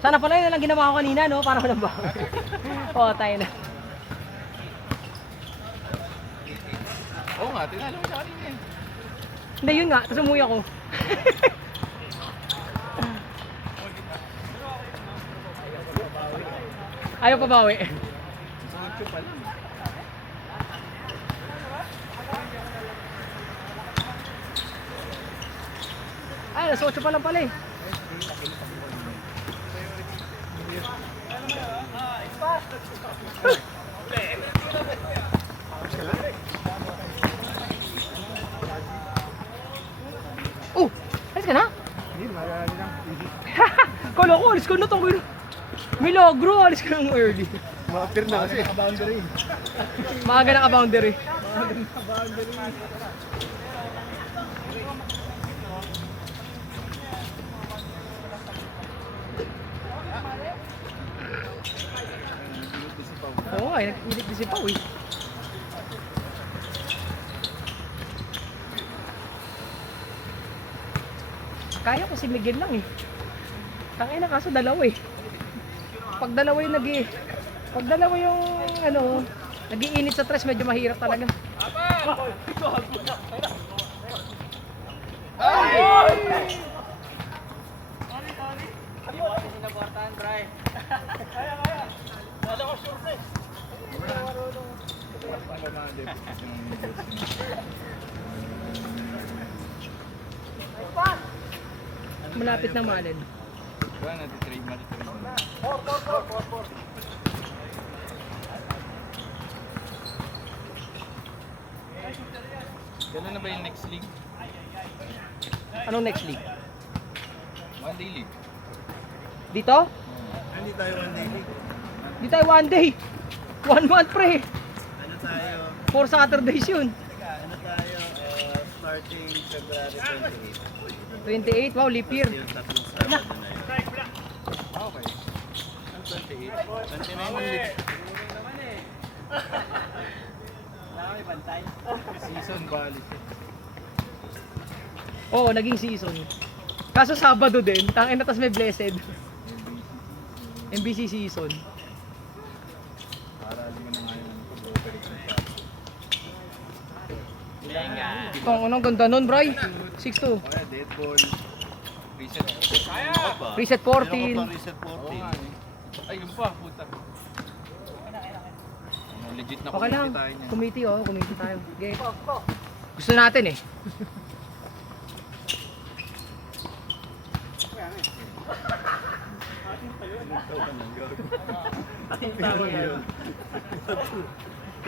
Sana pala yun na lang ginawa ko kanina, no? Para walang bawi. Oo, tayo na. Oo nga, tinalo mo siya kanina eh. Hindi, yun nga. Tapos umuwi ako. Ayaw pa bawi. Sunod ko pala. Ay, alas 8 pa lang pala eh. Oh, alis ka na? Hindi, marami lang. Kala ko, alis ka na to. Milagro, alis ka ng early. Ma-appear na kasi. Boundary. Maaga naka-boundary. Boundary. Oo nga, nag-init din si Pao eh. Kaya ko si Miguel lang eh. Tangina kaso dalawa eh. Pag dalawa yung pag dalawa yung ano, nag-iinit sa tres, medyo mahirap talaga. Malapit ng Malin. Diba, natitrade mo. Gano'n na ba yung next league? Anong next league? One day league. Dito? Hindi tayo one day league. Di tayo one day. 1 month pre. Ano tayo? 4 Saturdays yun. Ano tayo? Starting February 28, 28. wow, leap year. Yung tatlong Sabado na yun. Okay. Ang 28? 29 ulit. Season balik. Oo, naging season. Kaso Sabado din, tangin na tas may blessed. MBC season. Para di mo na ngayon pag-operate ng shop. Tong anong ganda nun, Bray? 6-2. Okay, dead ball. Reset. Reset 14. Reset 14. Ay, yun pa, puta. Legit na Okay lang. community tayo niyan. Committee, oh, committee tayo. Okay. Gusto natin eh.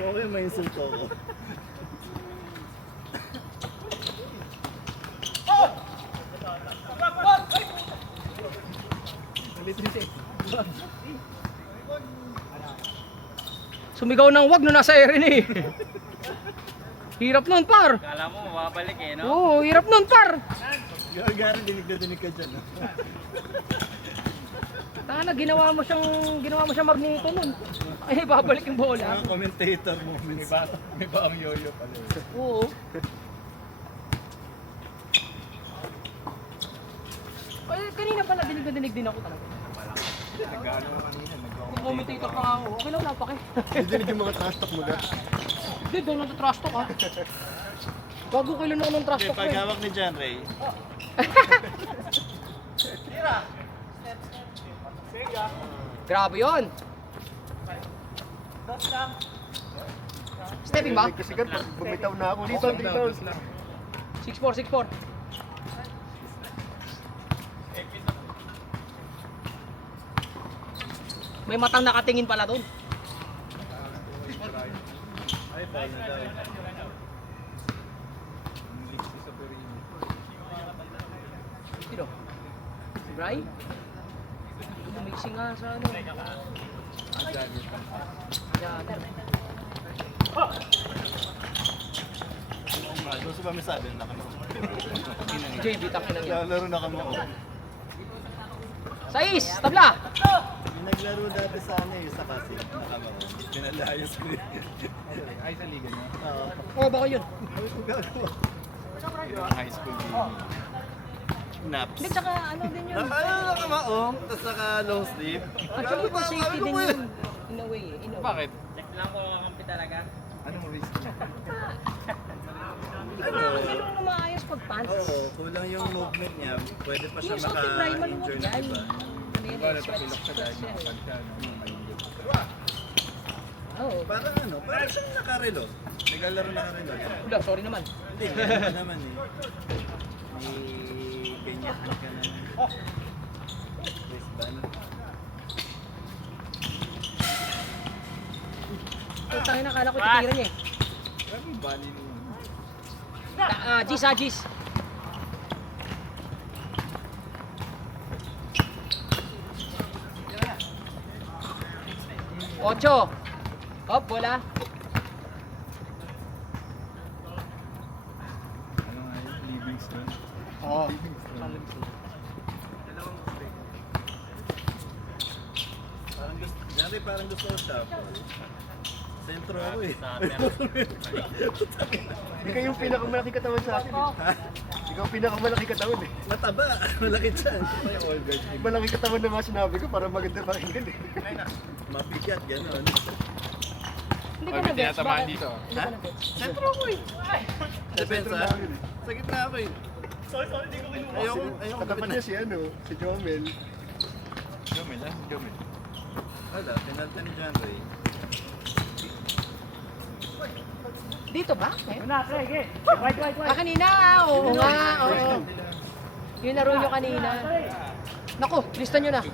Okay, may insulto ko. Sumigaw ng wag no nasa area eh. Hirap nun, par. Kala mo mababalik eh, no? Oo, hirap nun, par. Gari, dinig na dinig ka dyan. Tana, ginawa mo siyang magneto nun. Ay, babalik yung bola. Mga commentator moments. May ba ang yoyo pala. Oo. Ay, kanina pa dinig na dinig din ako talaga. Nagano mo kanina, Commentator pa nga ako. Okay lang, napake. dinig yung mga trash talk mo dyan. Hindi, doon lang sa trash talk ha. Bago kailan ako ng trash talk Pag eh. hawak ni John Ray. Grabe yun. Stepping ba? Kasi kan, bumitaw na ako dito. 6'4", 6'4". May matang nakatingin pala doon. Ay, paul na daw. Sino? Si Bry? Mixing nga sa ano. Jagger. Gusto ba may sabi na kami? Si JB, takin ng yan. Laro na kami ako. Sais! Tabla! Yung naglaro dati sa ano eh, sa kasi. Nakamaw. Pinalayas ko yun. Ay, sa liga niya? Oo. Oo, baka yun. Ay, kung gagawa. Yung high school game. Naps. Hindi, tsaka ano din yun. Ano na kami nakamaong, tapos naka long sleeve. Actually, for safety din yun. In a way, eh. In a way. Bakit? Anong risk? Ano na maayos pag pants? Oo, kulang yung movement niya. Pwede pa siya Yung something primal mo maka-injure na yan. iba. Ano yan, sweats yan. Oo. Parang siyang nakarelo. Naglalaro nakarelo. Wala, sorry naman. Hindi, ganyan ka naman eh. May ganyan ka naman. Wristband. Tangin na, kala ko titira niya eh. Grabe yung bali mo. Gis, Gis. Ocho. Hop, bola. Ano nga yun? Livingston. Oo. Parang gusto ko siya. Sentro ako eh. Ikaw yung pinakamalaki katawan sa akin. Ikaw ang pinakamalaki katawan eh. Mataba. Malaki dyan. Malaki katawan na nga sinabi ko para maganda pakinggan eh. Mapigat, gano'n. Hindi ka na bets. Bakit? dito. Hindi ka na bets. Sentro ako eh. Depensa. Sa gitna ako eh. Ayoko Katapat niya si si Jomel. Jomel ah? Jomel. Wala, penalty ni John Ray. Dito ba? Kanina, oo nga, oo. Yung laro nyo kanina. Naku, lista nyo na. Goal!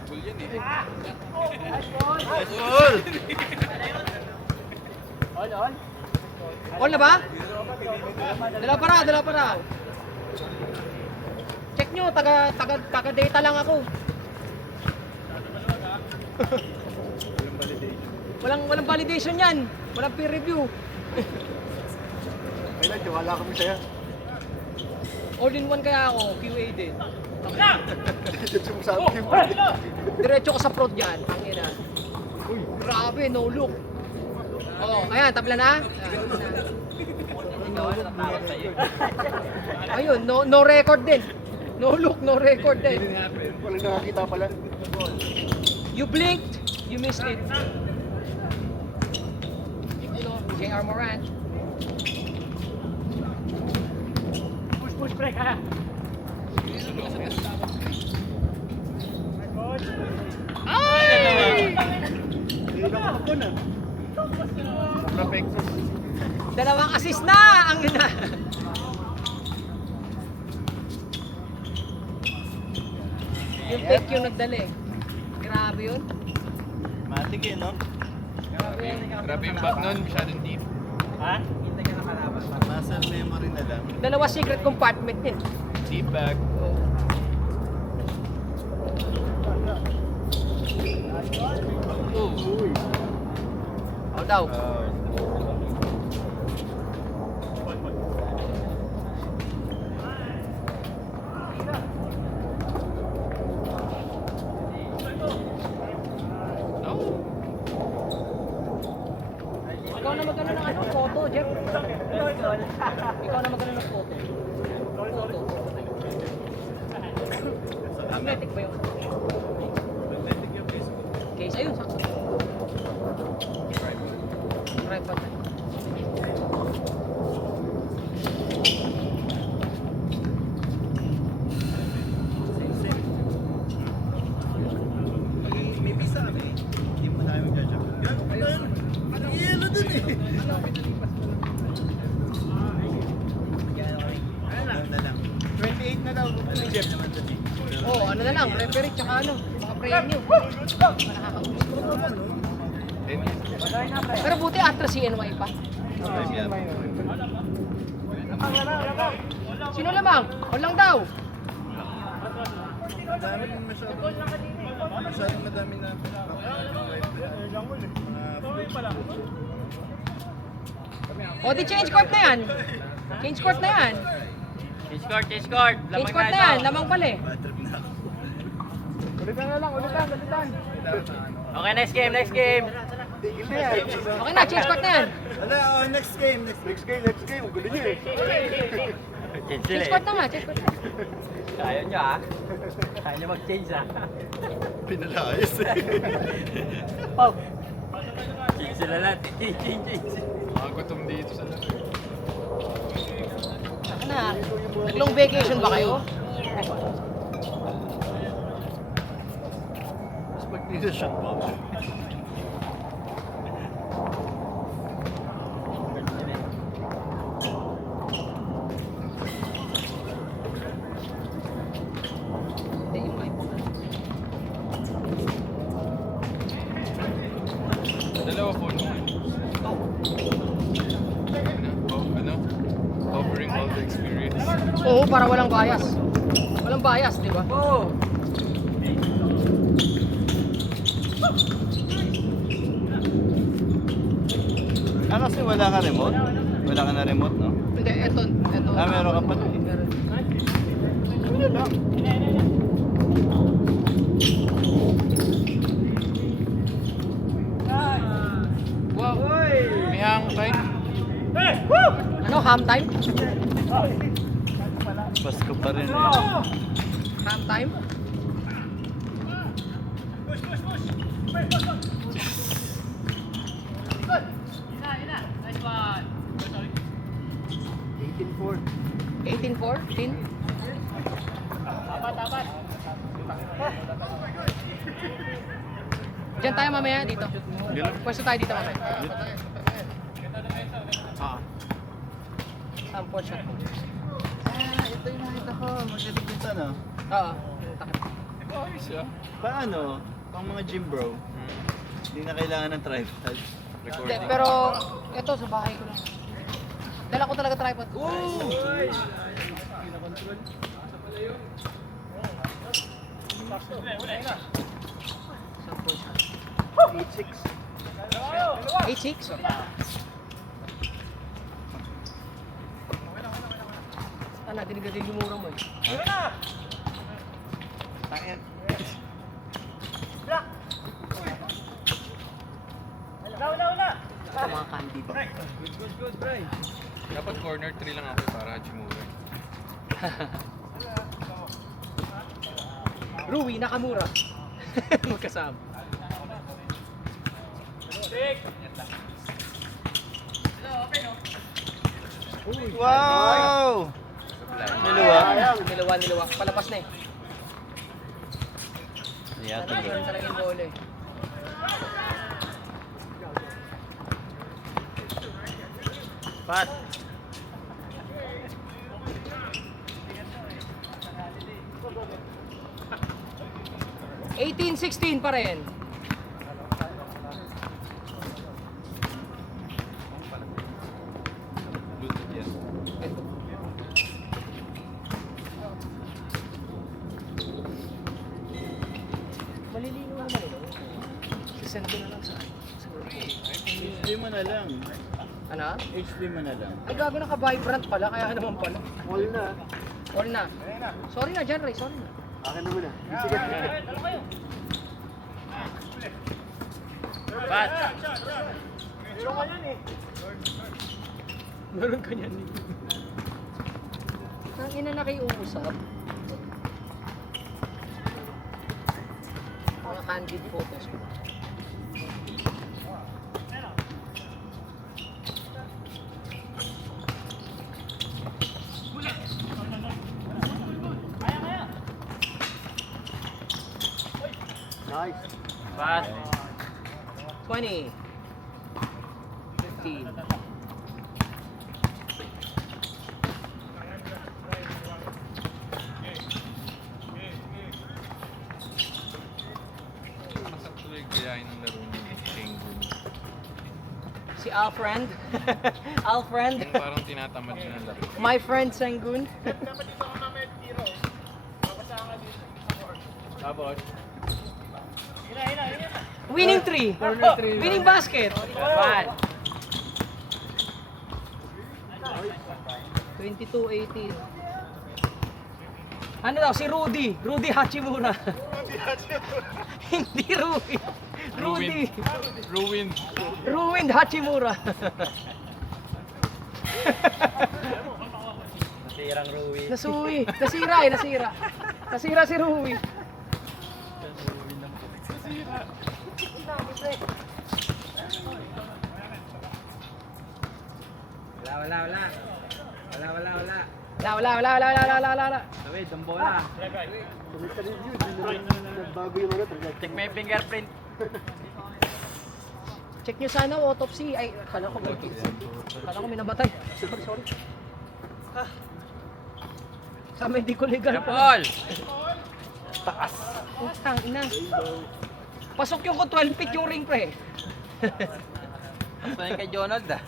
All na ba? Dala para. Check nyo, taga-data lang ako. Walang validation yan. Walang peer review. Ay lang, wala kami sa'yo. All in one kaya ako, QA din. Diretso mo sa akin. Diretso ko sa prod yan. Ang ina. Uy, grabe, no look. Oh, ayan, tabla na. Ayun, no record din. No look, no record din. Walang nakakita pala. You blinked, you missed it. J.R. Morant. Push, break, ha? Ay! Nakakapon na. Perfecto. Dalawang assist na ang ina. Yung pick yung nagdala eh. Grabe yun. Matik eh, no? Grabe yung back nun, masyadong deep. Muscle memory na lang. Dalawa secret compartment din. Deep back. Oh daw. Ikaw na magano ng ano, photo, Jeff. Ikaw na magano ng photo. Photo. Magnetic ba yun? Magnetic yung Facebook. Case, ayun, sakto. Tripod. Same. May visa kami. Hindi mo namin mag-judge. Ganun. Ano yelo dun eh. Ano na lang. 28 na daw. Ano Jeff naman dun eh. Oh, ano na lang, referee tsaka ano, mga premium. Pero buti Atra CNY pa. Sino lamang? O lang daw. Masyadong madami na. O di change court na yan. Change court na yan. Change court. Change court na yan, lamang pala eh. Bad trip na ako. Ulitan. Okay, next game. Tigil na yan. Okay na, change court na yan. Ano, next game. Next game. Ang gulo niyo eh. Change Change court na nga, change court na. Kaya nyo ah. Kaya nyo mag-change ah. Pinalayas eh. Pau. Change sila lahat. Change. Mga gutom dito sa laro. Saka na. Nag-long vacation ba kayo? Mas pag nila shot bomb. Dalawa po naman. Ano? Covering all the experience. Oo, para walang bias. Walang bias, di ba? Oh! Ah, kasi wala ka remote? Wala ka na remote, no? Hindi, eto. Ah, meron ka pala eh. Meron. Wow! May hang tayo. Ano, ham time? Pasko pa rin eh. Ham time? $18.4. 18-4? 10? Diyan tayo mamaya dito. Pwesto tayo dito mamaya. Sample shot. Ah, ito yung nakita ko. Magaling dito, no? Oo. Ayos ah. Paano? Pang mga gym bro. Hindi na kailangan ng tripod. Hindi, pero ito sa bahay ko lang. Dala ko talaga tripod. Sample shot. 8-6? Ano, dinigadig yung mura mo eh. Ayan. Ito mga candy ba? Good, Bray. Dapat corner 3 lang ako para Hachimura. Rui Nakamura. Magkasama. Wow! Niluwa. Palapas na eh. Yata Sana yun talaga yung bola eh. Pat! 18-16 pa rin. Ito. Maliligo naman ito. Send ko na lang sa HD mo na lang. ano? HD mo na lang. Ay gago, naka-vibrant pala, kaya naman pala. All na. All na. Sorry na, John Ray, sorry na. Akin na muna. Sige. Pat! Meron ka niyan. Ang ina na kayo uusap. Mga candid photos ko. Nice. Pat! 20. 15. Nasaan tuloy gayahin ng laro ni Shengun? Si Alfriend. Alfriend. Yung parang tinatamad siya ng laro. My friend Sengun. Tapos? Winning 3. Winning basket. Pat! 22-18. Ano daw, si Rudy. Rudy Hachimura. Hindi Rudy. Rudy. Ruined. Ruined Hachimura. Sirang Rui. Nasuwi. Nasira eh, nasira. Nasira si Rui. Wala. Wala. Tawid, ang bola. Tuloy sa review, nagbago yung ano, trajectory. Check mo yung fingerprint. Check nyo sana autopsy. Ay, kala ko may nabatay. Sorry. Sa medical legal Paul! Utang ina. Pasok yung 12 feet yung ring pre. Basta yung kay Jonald ah.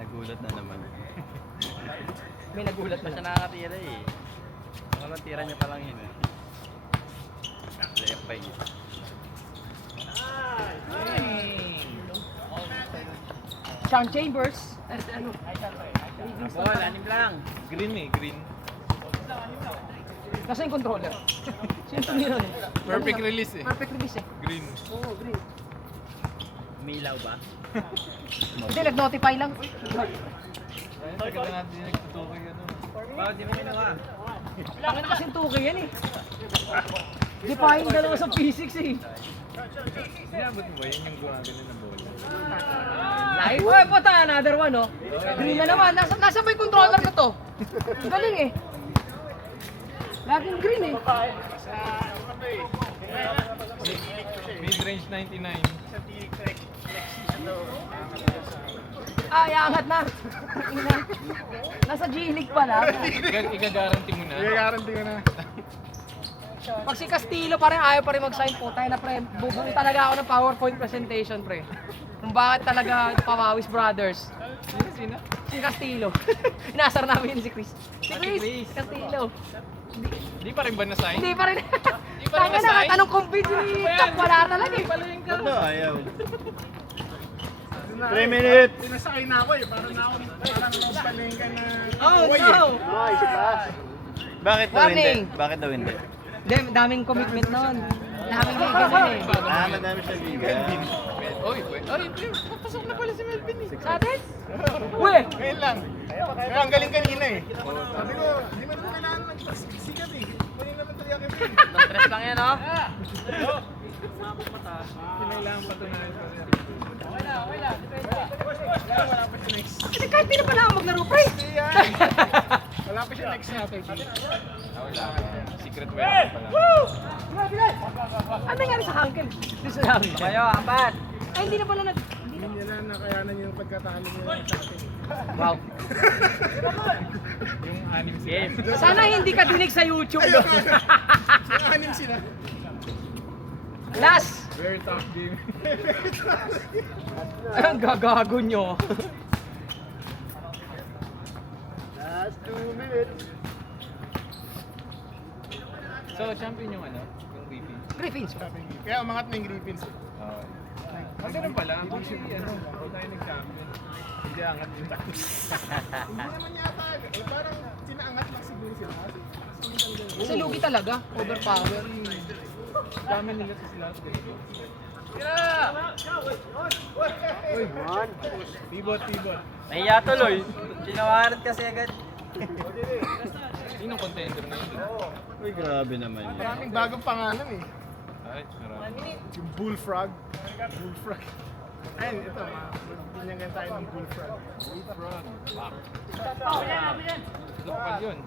Nagulat na naman. May nagulat Basta na. nakakatira eh. Walang tira niya palang yun eh. Layap pa yun. Sean Chambers. Ano? Paul, anim lang. Green eh, green. Nasa yung controller. Sino tumira nun? Perfect release eh. Perfect release eh. Green. Oo, green. Umilaw ba? Hindi, nag-notify lang. Ayun, tagal na natin nagtutukoy ano. Paul, di mo kinuha. Tangin na kasing tuki yan eh. Di pa yung dalawa sa physics eh. Sinabot mo ba yan yung gumagano ng bola? Ay, uy, puta, another one oh. Green na naman. Nasa ba yung controller ko to? Galing eh. Laging green eh. Mid-range 99. Ay, angat na. Ina. Nasa G-League pala. Ika-guarantee mo na. Ika-guarantee ko na. Pag si Castillo parang ayaw pa rin mag-sign po, tayo na pre, bubuo talaga ako ng PowerPoint presentation pre. Kung bakit talaga Pawawis Brothers. Sino? Si Castillo. Inasar namin yun si Chris. Si Chris. Castillo. Di pa rin ba na-sign? Hindi pa rin. Hindi pa rin Tanga na, na-sign? anong compete ni Cap? Wala talaga eh. Ba't ba ayaw? 3 minutes! Sinasakay na ako eh, parang palengka na... Oh no! Nice pass. Bakit daw Warning! hindi? Bakit daw hindi? Daming commitment nun. Daming liga nun eh. Madami siya liga. Oy, papasok na pala si Melvin eh. Sa atin? Uy! Ngayon lang. Kaya ang galing kanina eh. Sabi ko, hindi mo naman kailangan magsikat eh. Kunin naman tuloy ako yun. Stress lang yan oh. Kailangan patunayan pa rin. Wala pa siya next. Kasi kahit di na pala ako maglaro, pre! Wala pa siya next na 30. Wala pa. Secret weapon pa lang. Ano nangyari sa Hankel? Dito sa namin. Kayo, apat. Ay, hindi na pala nag... Hindi nila nakayanan yung pagkatalo niya sa atin. Wow. Yung anim Game. Sana hindi ka dinig sa YouTube. No? Yung anim sila. Last! Very tough game. Ay, ang gagago nyo. Last 2 minutes. So, champion yung ano? Yung Griffin. Griffins. Kaya umangat na yung Griffins. Oo. Kasi nun pala, actually, ano, ako tayo nag-champion. Hindi angat yung tapos. Hindi naman yata. Parang sinaangat lang siguro sila. Kasi lugi talaga. Overpower. Dami nila sa sila. One. Pivot. Nahiya tuloy. Tinawaran kasi agad. Sinong contender na yun? Uy, grabe naman yun. Maraming bagong pangalan eh. Ay, marami. Yung Bullfrog. Bullfrog. Ayun, ito. Binyagan tayo ng Bullfrog. Bullfrog. Wow. Lokal yun.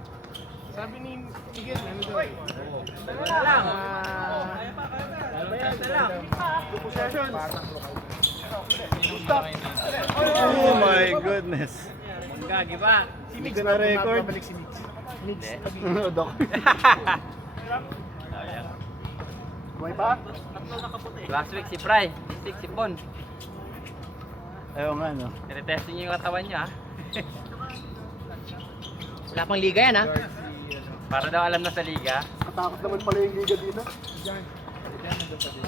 Sabi ni Miguel, ano daw? Oo. Possessions. Sinong nakainita? Oh my goodness. Gagi ba? Si Mix Mix na record. Babalik si Mix. Dok. Buhay pa? Last week si Fry. This week si Pon. Ayaw nga, no? Tinetesting niyo yung katawan niya ah. Wala pang liga yan ha. Para daw alam na sa liga. Katakot naman pala yung liga dito.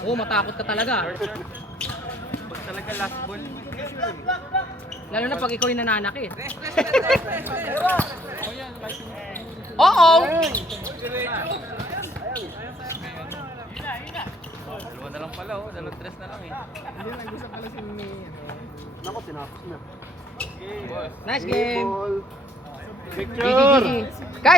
Oo, matakot ka talaga. Pag talaga last ball. Lalo na pag ikaw yung nananakit. Oo! Dalawa na lang pala oh. Dalawang tres na lang eh. Hindi, nag-usap pala si Naku, tinapos na. Nice game. Picture! Guys,